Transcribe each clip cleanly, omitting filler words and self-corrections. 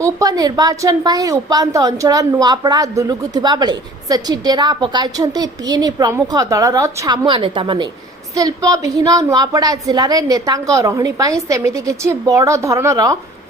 उपनिर्वाचन पर उपांत अंचल नुआपड़ा दुलुकुथिबा बेले सेठी डेरा पकाइछन्ति तीन प्रमुख दलर छामुआ नेता माने। शिल्प विहीन नुआपड़ा जिले में नेतांक रहणी पाई सेमिति किछि बड़ धरणर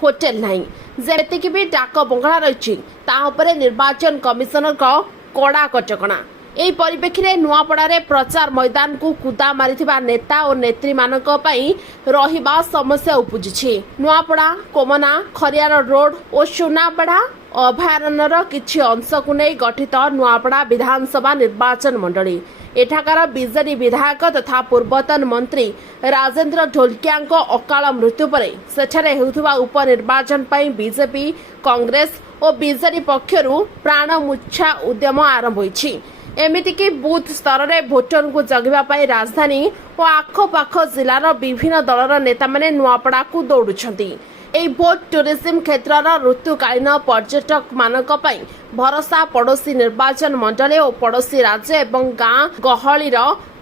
होटेल नाही। जेतिकि भी डाक बंगला रही तापर निर्वाचन कमिशनर कड़ा कटकणा। एही परिप्रेक्षी नुआपड़ा प्रचार मैदान को कुदा मारिथिबा नेता और नेत्री मानक पई रहिबा समस्या उपुजिछि। नुआपड़ा, कोमना, खरियार रोड और सुनापड़ा अभयारण्यर किछि अंश को नहीं गठित नुआपड़ा विधानसभा निर्वाचन मंडली एठाकार बीजेडी विधायक तथा पूर्वतन मंत्री राजेन्द्र ढोलकिया अकाल मृत्यु पर सेठारे हेउथुबा उपनिर्वाचन पई बीजेपी, कांग्रेस और बीजेडी पक्षरु प्राणमुच्छा उद्यम आरंभ होइछि। एमितिकी बूथ स्तर में भोटर को जगिबा पाई राजधानी और आखपाख जिलार विभिन्न दलर नेता माने नुआपड़ा को दौड़ुछंती। एही भोट टूरिज्म क्षेत्रर ऋतुकालीन पर्यटक मानक पई भरोसा पड़ोसी निर्वाचन मंडली और पड़ोसी राज्य एवं गाँ गहलीर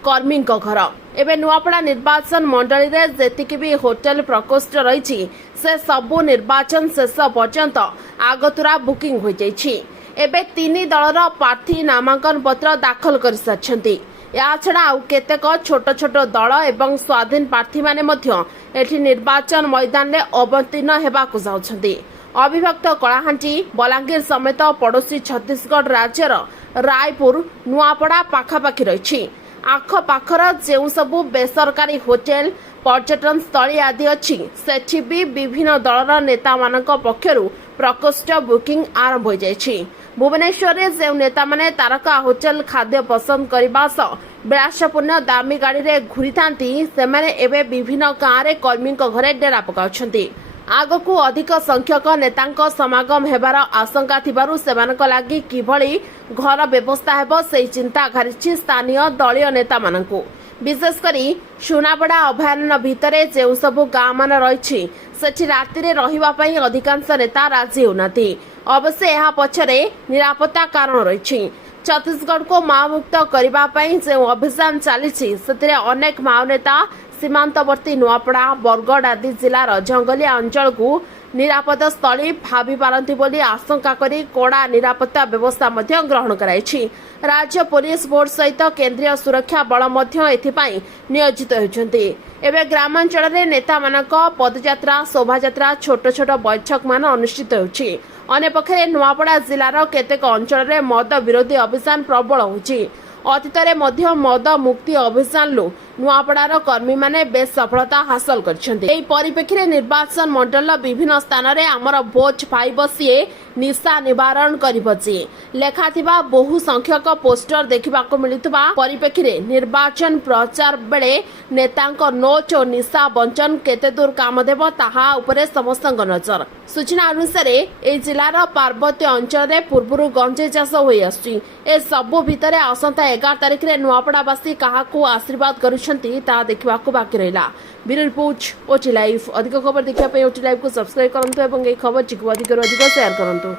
कर्मी घर। एवं नुआपड़ा निर्वाचन मंडली रे जेतिकी भी होटेल प्रकोष्ठ रही से सबु निर्वाचन शेष पर्यंत आगतुरा बुकिंग हो जाइछि। एबे तीन दलर प्रार्थी नामांकन पत्र दाखल कर सारिछन्ति। या छड़ा आउ केतेक छोट छोट दल एवं स्वाधीन प्रार्थी माने मध्य एठी निर्वाचन मैदान में अवतीर्ण हेबाकु जाउछन्ति। अविभक्त कलाहांटी, बलांगीर समेत पड़ोसी छत्तीसगढ़ राज्यर रायपुर, नुआपड़ा पाखापाखि रही आखपाखर जो सबु बेसरकारी होटेल, पर्यटन स्थली आदि अच्छी सेठी भी विभिन्न दलर नेता मानक पक्षरु प्रकोष्ठ बुकिंग आरंभ हो जाइछि। भुवनेश्वर में जो नेता माने तारका होटेल खाद्य पसंद करने सह विलासपूर्ण दामी गाड़ी में घूरी थांती सेमाने एबे विभिन्न गाँव में कर्मी घरे डेरा पकाउछन्ति। आगकू अधिक संख्यक नेतांक समागम हेबार आशंका थिबारु सेमानक लागि किभଳି घर व्यवस्था हेबो सेही चिंता घारिछि स्थानीय दलीय नेता मानकू। विशेष करी सुनापड़ा अभयारण्य भितरे जो सबु गाँ मान रही सेठी राति रहिबा पई अधिकांश नेता राजी होनाती। अवश्य यह पछरे निरापत्ता कारण रही। छत्तीसगढ़ को माओमुक्त करबा पई जो अभियान चलीछि सेतिरे अनेक माओ नेता सीमांतवर्ती नुआपड़ा, बरगढ़ आदि जिलार जंगलिया अंचल को निरापद स्थली भावी पारंती बोली आशंका करी कड़ा निरापत्ता व्यवस्था मध्य ग्रहण कराइछि। राज्य पुलिस फोर्स सहित केंद्रीय सुरक्षा बल मध्य एथिपाई नियोजित होइछन्ति। एबे ग्रामांचल रे नेता मानक पदयात्रा, शोभायात्रा, छोट छोट बैठक मान अनुष्ठित होछि। अन्य पक्षरे नुआपड़ा जिलार केतेक अंचल रे मद विरोधी अभियान प्रबल होछि। अतीत मध्य मद मुक्ति अभियान नुआपड़ार कर्मी माने बेस सफलता हासिल करछन्ति। एही परिप्रेक्षी निर्वाचन मंडल विभिन्न स्थान रे आमर भोट पाइब सीए निशा निवारण करिबछि लेखाथिबा बहु संख्यक पोस्टर देखिबाको मिलितबा परिप्रेक्षी निर्वाचन प्रचार बेले नेतांक नोच और निशा बंचन केते दूर काम देबो ताहा उपरे समस्तक नजर। सूचना अनुसार ए जिलार पार्वत्य अंचल रे पूर्वरु गंजे चाष होई आछि। ए सबु भितरे आसंता 11 तारिख रे नुआपड़ावासी काहाकू आशीर्वाद करुछन्ति ता देखिबाको बाकी रहिला। Bureau report OT live. अधिक खबर देखिबा पे ओटी लाइव को सब्सक्राइब करंतु एवं ए खबर अधिक शेयर करंतु।